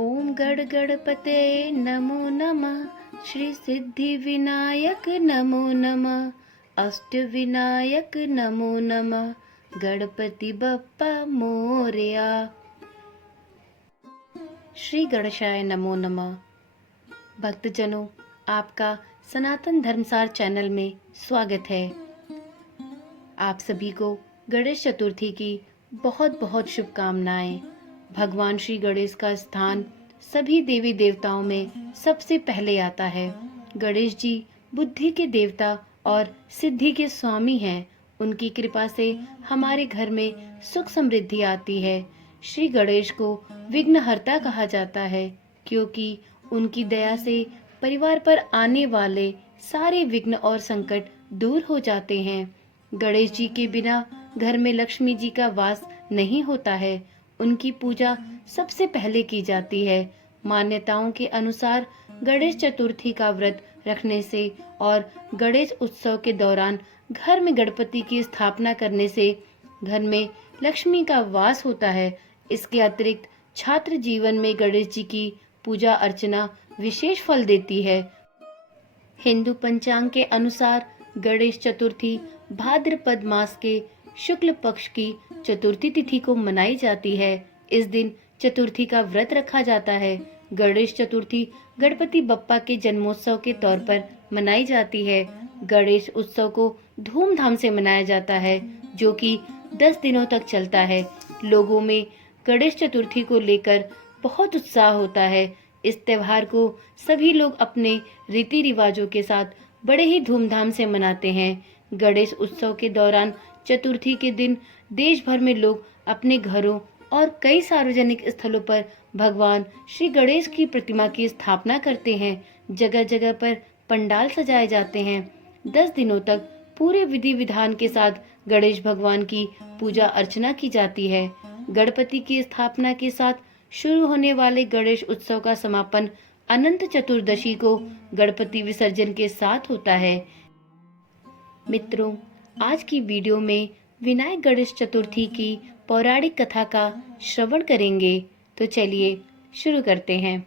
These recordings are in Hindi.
ओम गण गणपते नमो नमः। श्री सिद्धि विनायक नमो नमः। अष्ट विनायक नमो नमः। गणपति बप्पा मोरया। श्री गणेशाय नमो नमः। भक्तजनों, आपका सनातन धर्मसार चैनल में स्वागत है। आप सभी को गणेश चतुर्थी की बहुत बहुत शुभकामनाएं। भगवान श्री गणेश का स्थान सभी देवी देवताओं में सबसे पहले आता है। गणेश जी बुद्धि के देवता और सिद्धि के स्वामी हैं। उनकी कृपा से हमारे घर में सुख समृद्धि आती है। श्री गणेश को विघ्नहर्ता कहा जाता है, क्योंकि उनकी दया से परिवार पर आने वाले सारे विघ्न और संकट दूर हो जाते हैं। गणेश जी के बिना घर में लक्ष्मी जी का वास नहीं होता है। उनकी पूजा सबसे पहले की जाती है। मान्यताओं के अनुसार गणेश चतुर्थी का व्रत रखने से और गणेश उत्सव के दौरान घर में गणपति की स्थापना करने से घर में लक्ष्मी का वास होता है। इसके अतिरिक्त छात्र जीवन में गणेश जी की पूजा अर्चना विशेष फल देती है। हिंदू पंचांग के अनुसार गणेश चतुर्थी भाद्रपद मास के शुक्ल पक्ष की चतुर्थी तिथि को मनाई जाती है। इस दिन चतुर्थी का व्रत रखा जाता है। गणेश चतुर्थी गणपति बप्पा के जन्मोत्सव के तौर पर मनाई जाती है। गणेश उत्सव को धूमधाम से मनाया जाता है, जो कि 10 दिनों तक चलता है। लोगों में गणेश चतुर्थी को लेकर बहुत उत्साह होता है। इस त्योहार को सभी लोग अपने रीति रिवाजों के साथ बड़े ही धूमधाम से मनाते हैं। गणेश उत्सव के दौरान चतुर्थी के दिन देश भर में लोग अपने घरों और कई सार्वजनिक स्थलों पर भगवान श्री गणेश की प्रतिमा की स्थापना करते हैं। जगह जगह पर पंडाल सजाए जाते हैं। 10 दिनों तक पूरे विधि विधान के साथ गणेश भगवान की पूजा अर्चना की जाती है। गणपति की स्थापना के साथ शुरू होने वाले गणेश उत्सव का समापन अनंत चतुर्दशी को गणपति विसर्जन के साथ होता है। मित्रों, आज की वीडियो में विनायक गणेश चतुर्थी की पौराणिक कथा का श्रवण करेंगे। तो चलिए शुरू करते हैं।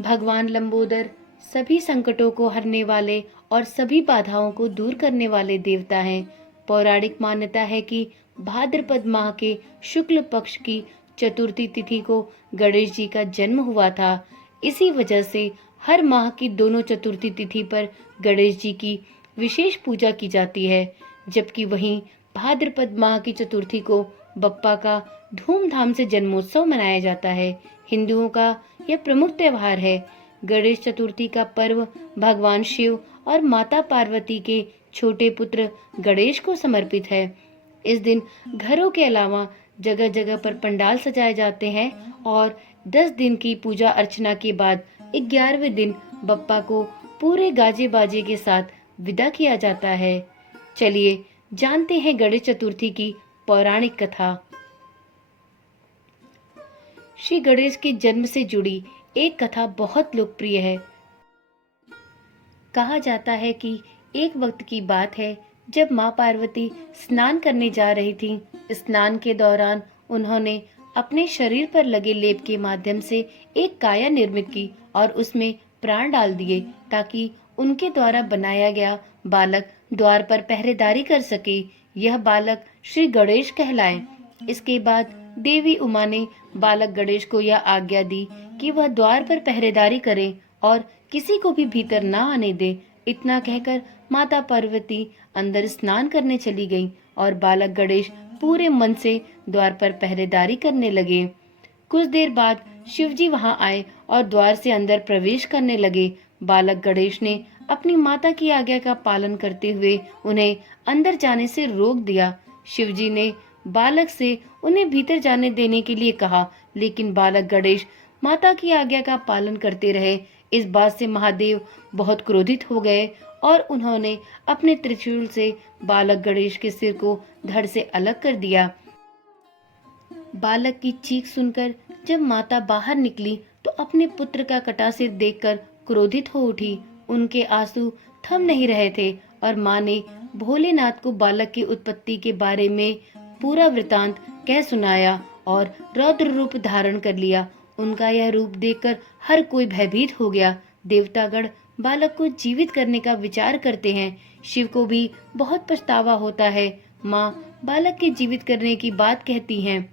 भगवान लंबोदर सभी संकटों को हरने वाले और सभी बाधाओं को दूर करने वाले देवता हैं। पौराणिक मान्यता है कि भाद्रपद माह के शुक्ल पक्ष की चतुर्थी तिथि को गणेश जी का जन्म हुआ था। इसी वजह से हर माह की दोनों चतुर्थी तिथि पर गणेश जी की विशेष पूजा की जाती है, जबकि वहीं भाद्रपद माह की चतुर्थी को बप्पा का धूमधाम से जन्मोत्सव मनाया जाता है। हिंदुओं का यह प्रमुख त्योहार है। गणेश चतुर्थी का पर्व भगवान शिव और माता पार्वती के छोटे पुत्र गणेश को समर्पित है। इस दिन घरों के अलावा जगह जगह पर पंडाल सजाए जाते हैं और 10 दिन की पूजा अर्चना के बाद 11वें दिन बप्पा को पूरे गाजे बाजे के साथ विदा किया जाता है। चलिए जानते हैं गणेश चतुर्थी की पौराणिक कथा। श्री गणेश के जन्म से जुड़ी एक कथा बहुत लोकप्रिय है। कहा जाता है कि एक वक्त की बात है जब माँ पार्वती स्नान करने जा रही थीं। स्नान के दौरान उन्होंने अपने शरीर पर लगे लेप के माध्यम से एक काया निर्मित की और उसमें प्राण डाल दिए, ताकि उनके द्वारा बनाया गया बालक द्वार पर पहरेदारी कर सके। यह बालक श्री गणेश कहलाए। इसके बाद देवी उमा ने बालक गणेश को यह आज्ञा दी कि वह द्वार पर पहरेदारी करे और किसी को भी भीतर ना आने दे। इतना कहकर माता पार्वती अंदर स्नान करने चली गईं और बालक गणेश पूरे मन से द्वार पर पहरेदारी करने लगे। कुछ देर बाद शिवजी वहां आए और द्वार से अंदर प्रवेश करने लगे। बालक गणेश ने अपनी माता की आज्ञा का पालन करते हुए उन्हें अंदर जाने से रोक दिया। शिवजी ने बालक से उन्हें भीतर जाने देने के लिए कहा, लेकिन बालक गणेश माता की आज्ञा का पालन करते रहे। इस बात से महादेव बहुत क्रोधित हो गए और उन्होंने अपने त्रिशूल से बालक गणेश के सिर को धड़ से अलग कर दिया। बालक की चीख सुनकर जब माता बाहर निकली तो अपने पुत्र का कटा सिर देखकर क्रोधित हो उठी। उनके आंसू थम नहीं रहे थे और माँ ने भोलेनाथ को बालक की उत्पत्ति के बारे में पूरा वृतांत कह सुनाया और रौद्र रूप धारण कर लिया। उनका यह रूप देखकर हर कोई भयभीत हो गया। देवतागण बालक को जीवित करने का विचार करते हैं। शिव को भी बहुत पछतावा होता है। माँ बालक के जीवित करने की बात कहती हैं।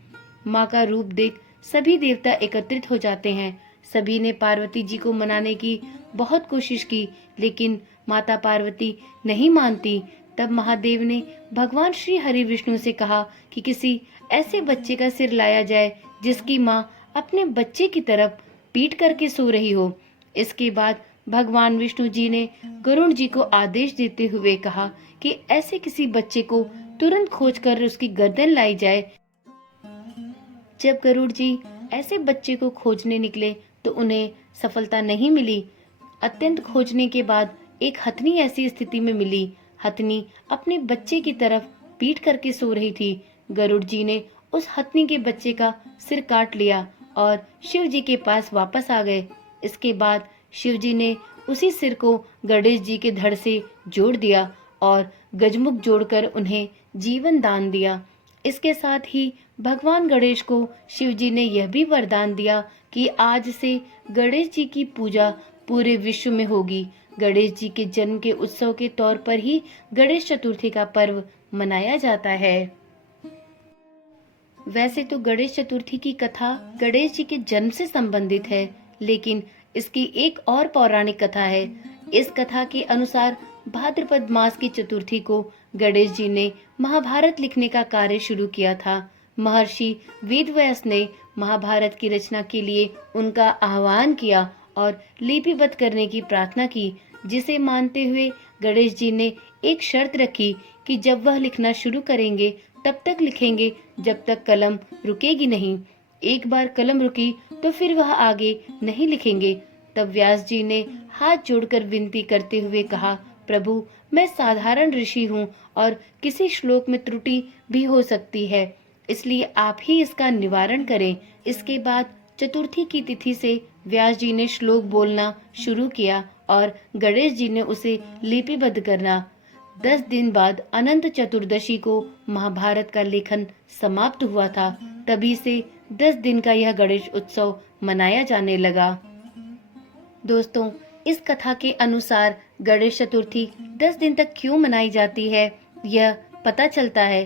माँ का रूप देख सभी देवता एकत्रित हो जाते हैं। सभी ने पार्वती जी को मनाने की बहुत कोशिश की, लेकिन माता पार्वती नहीं मानती। तब महादेव ने भगवान श्री हरि विष्णु से कहा कि किसी ऐसे बच्चे का सिर लाया जाए जिसकी माँ अपने बच्चे की तरफ पीट करके सो रही हो। इसके बाद भगवान विष्णु जी ने गरुड़ जी को आदेश देते हुए कहा कि ऐसे किसी बच्चे को तुरंत खोजकर उसकी गर्दन लाई जाए। जब गरुड़ जी ऐसे बच्चे को खोजने निकले तो उन्हें सफलता नहीं मिली। अत्यंत खोजने के बाद एक हथनी ऐसी स्थिति में मिली। हथनी अपने बच्चे की तरफ पीट करके सो रही थी। गरुड़ जी ने उस हथनी के बच्चे का सिर काट लिया और शिव जी के पास वापस आ गए। इसके बाद शिव जी ने उसी सिर को गणेश जी के धड़ से जोड़ दिया और गजमुख जोड़कर उन्हें जीवन दान दिया। इसके साथ ही भगवान गणेश को शिव जी ने यह भी वरदान दिया कि आज से गणेश जी की पूजा पूरे विश्व में होगी। गणेश जी के जन्म के उत्सव के तौर पर ही गणेश चतुर्थी का पर्व मनाया जाता है। वैसे तो गणेश चतुर्थी की कथा गणेश जी के जन्म से संबंधित है, लेकिन इसकी एक और पौराणिक कथा है। इस कथा के अनुसार भाद्रपद मास की चतुर्थी को गणेश जी ने महाभारत लिखने का कार्य शुरू किया था। महर्षि वेदव्यास ने महाभारत की रचना के लिए उनका आह्वान किया और लिपिबद्ध करने की प्रार्थना की, जिसे मानते हुए गणेश जी ने एक शर्त रखी कि जब वह लिखना शुरू करेंगे तब तक लिखेंगे जब तक कलम रुकेगी नहीं। एक बार कलम रुकी तो फिर वह आगे नहीं लिखेंगे। तब व्यास जी ने हाथ जोड़कर विनती करते हुए कहा, प्रभु, मैं साधारण ऋषि हूँ और किसी श्लोक में त्रुटि भी हो सकती है, इसलिए आप ही इसका निवारण करें। इसके बाद चतुर्थी की तिथि से व्यास जी ने श्लोक बोलना शुरू किया और गणेश जी ने उसे लिपिबद्ध करना। 10 दिन बाद अनंत चतुर्दशी को महाभारत का लेखन समाप्त हुआ था। तभी से 10 दिन का यह गणेश उत्सव मनाया जाने लगा। दोस्तों, इस कथा के अनुसार गणेश चतुर्थी 10 दिन तक क्यों मनाई जाती है यह पता चलता है,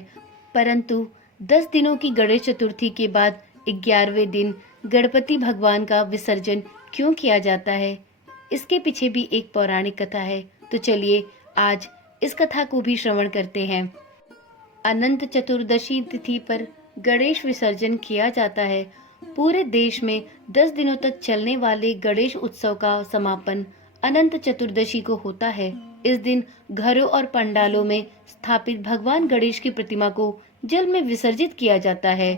परंतु 10 दिनों की गणेश चतुर्थी के बाद 11वें दिन गणपति भगवान का विसर्जन क्यों किया जाता है, इसके पीछे भी एक पौराणिक कथा है। तो चलिए आज इस कथा को भी श्रवण करते हैं। अनंत चतुर्दशी तिथि पर गणेश विसर्जन किया जाता है। पूरे देश में 10 दिनों तक चलने वाले गणेश उत्सव का समापन अनंत चतुर्दशी को होता है। इस दिन घरों और पंडालों में स्थापित भगवान गणेश की प्रतिमा को जल में विसर्जित किया जाता है।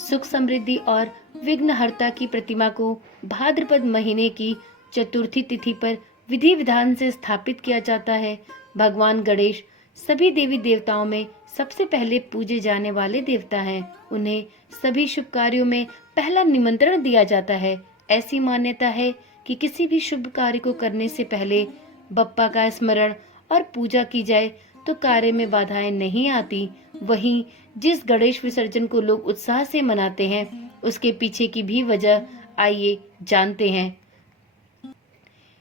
सुख समृद्धि और विघ्नहर्ता की प्रतिमा को भाद्रपद महीने की चतुर्थी तिथि पर विधि विधान से स्थापित किया जाता है। भगवान गणेश सभी देवी देवताओं में सबसे पहले पूजे जाने वाले देवता हैं। उन्हें सभी शुभ कार्यों में पहला निमंत्रण दिया जाता है। ऐसी मान्यता है कि किसी भी शुभ कार्य को करने से पहले बप्पा का स्मरण और पूजा की जाए तो कार्य में बाधाएं नहीं आती। वहीं जिस गणेश विसर्जन को लोग उत्साह से मनाते हैं, उसके पीछे की भी वजह आइए जानते हैं।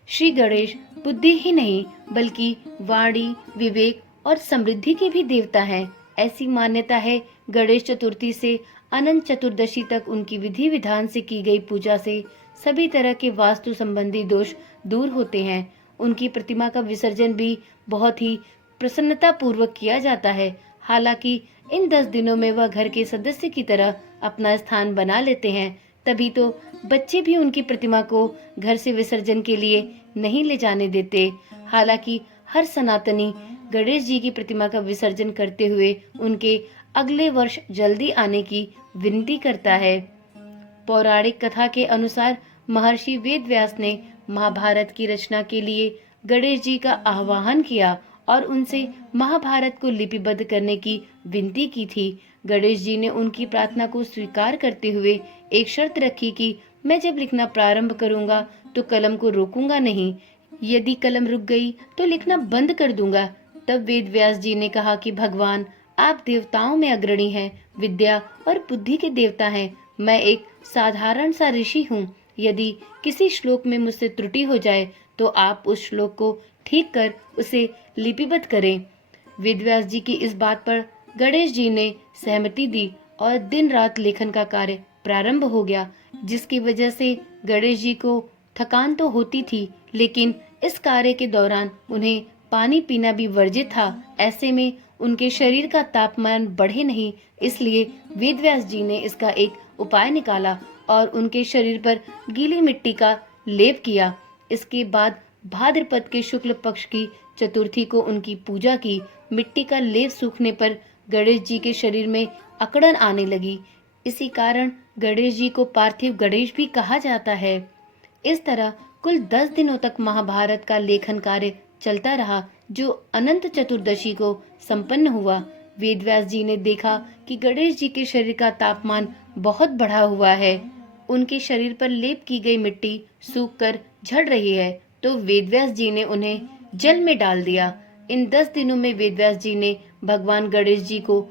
श्री गणेश बुद्धि ही नहीं बल्कि वाणी, विवेक और समृद्धि के भी देवता हैं। ऐसी मान्यता है गणेश चतुर्थी से अनंत चतुर्दशी तक उनकी विधि विधान से की गई पूजा से सभी तरह के वास्तु संबंधी दोष दूर होते हैं। उनकी प्रतिमा का विसर्जन भी बहुत ही प्रसन्नता पूर्वक किया जाता है। हालांकि इन 10 दिनों में वह घर के सदस्य की तरह अपना स्थान बना लेते हैं, तभी तो बच्चे भी उनकी प्रतिमा को घर से विसर्जन के लिए नहीं ले जाने देते। हालांकि हर सनातनी गणेश जी की प्रतिमा का विसर्जन करते हुए उनके अगले वर्ष जल्दी आने की विनती करता है। पौराणिक कथा के अनुसार महर्षि वेदव्यास ने महाभारत की रचना के लिए गणेश जी का आह्वान किया और उनसे महाभारत को लिपिबद्ध करने की विनती की थी। गणेश जी ने उनकी प्रार्थना को स्वीकार करते हुए एक शर्त रखी कि मैं जब लिखना प्रारंभ करूंगा तो कलम को रोकूंगा नहीं, यदि कलम रुक गई तो लिखना बंद कर दूंगा। तब वेद व्यास जी ने कहा कि भगवान, आप देवताओं में अग्रणी हैं, विद्या और बुद्धि के देवता हैं, मैं एक साधारण सा ऋषि हूँ। यदि किसी श्लोक में मुझसे त्रुटि हो जाए तो आप उस श्लोक को ठीक कर उसे लिपिबद्ध करें। वेदव्यास जी की इस बात पर गणेश जी ने सहमति दी और दिन रात लेखन का कार्य प्रारंभ हो गया, जिसकी वजह से गणेश जी को थकान तो होती थी, लेकिन इस कार्य के दौरान उन्हें पानी पीना भी वर्जित था। ऐसे में उनके शरीर का तापमान बढ़े नहीं, इसलिए वेदव्यास जी ने इसका एक उपाय निकाला और उनके शरीर पर गीली मिट्टी का लेप किया। इसके बाद भाद्रपद के शुक्ल पक्ष की चतुर्थी को उनकी पूजा की। मिट्टी का लेप सूखने पर गणेश जी के शरीर में अकड़न आने लगी। इसी कारण गणेश जी को पार्थिव गणेश भी कहा जाता है। इस तरह कुल 10 दिनों तक महाभारत का लेखन कार्य चलता रहा, जो अनंत चतुर्दशी को संपन्न हुआ। वेदव्यास जी ने देखा कि गणेश जी के शरीर का तापमान बहुत बढ़ा हुआ है। उनके शरीर पर लेप की गई मिट्टी सूखकर झड़ रही है, तो वेदव्यास जी ने उन्हें जल में डाल दिया। इन 10 दिनों में वेदव्यास जी ने भगवान गणेश जी को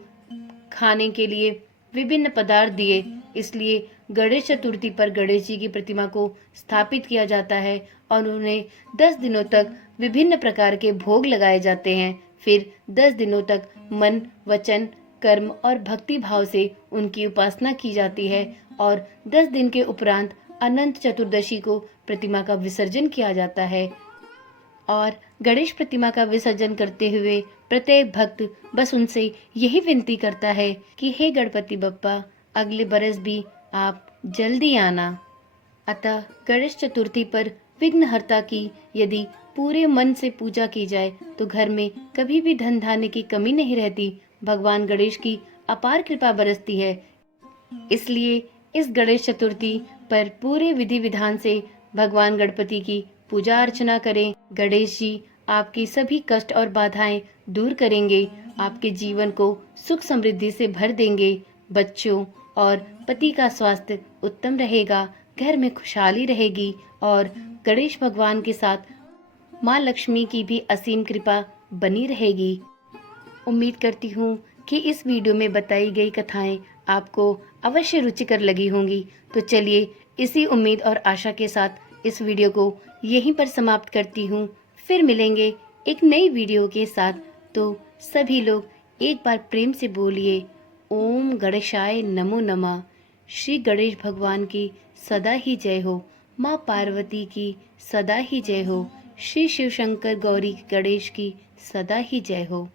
खाने के लिए विभिन्न पदार्थ दिए। इसलिए गणेश चतुर्थी पर गणेश जी की प्रतिमा को स्थापित किया जाता है और उन्हें 10 दिनों तक विभिन्न प्रकार के भोग लगाए जाते हैं। फिर 10 दिनों तक मन, वचन, कर्म और भक्ति भाव से उनकी उपासना की जाती है और 10 दिन के उपरांत अनंत चतुर्दशी को प्रतिमा का विसर्जन किया जाता है। और गणेश प्रतिमा का विसर्जन करते हुए प्रत्येक भक्त बस उनसे यही विनती करता है कि हे गणपति बप्पा, अगले बरस भी आप जल्दी आना। अतः गणेश चतुर्थी पर विघ्नहर्ता की यदि पूरे मन से पूजा की जाए तो घर में कभी भी धन धान्य की कमी नहीं रहती। भगवान गणेश की अपार कृपा बरसती है। इसलिए इस गणेश चतुर्थी पर पूरे विधि विधान से भगवान गणपति की पूजा अर्चना करें। गणेश जी आपकी सभी कष्ट और बाधाएं दूर करेंगे, आपके जीवन को सुख समृद्धि से भर देंगे। बच्चों और पति का स्वास्थ्य उत्तम रहेगा, घर में खुशहाली रहेगी और गणेश भगवान के साथ माँ लक्ष्मी की भी असीम कृपा बनी रहेगी। उम्मीद करती हूँ कि इस वीडियो में बताई गई कथाएं आपको अवश्य रुचिकर लगी होंगी। तो चलिए इसी उम्मीद और आशा के साथ इस वीडियो को यहीं पर समाप्त करती हूँ। फिर मिलेंगे एक नई वीडियो के साथ। तो सभी लोग एक बार प्रेम से बोलिए, ओम गणेशाय नमो नमः। श्री गणेश भगवान की सदा ही जय हो। माँ पार्वती की सदा ही जय हो। श्री शिव शंकर गौरी गणेश की सदा ही जय हो।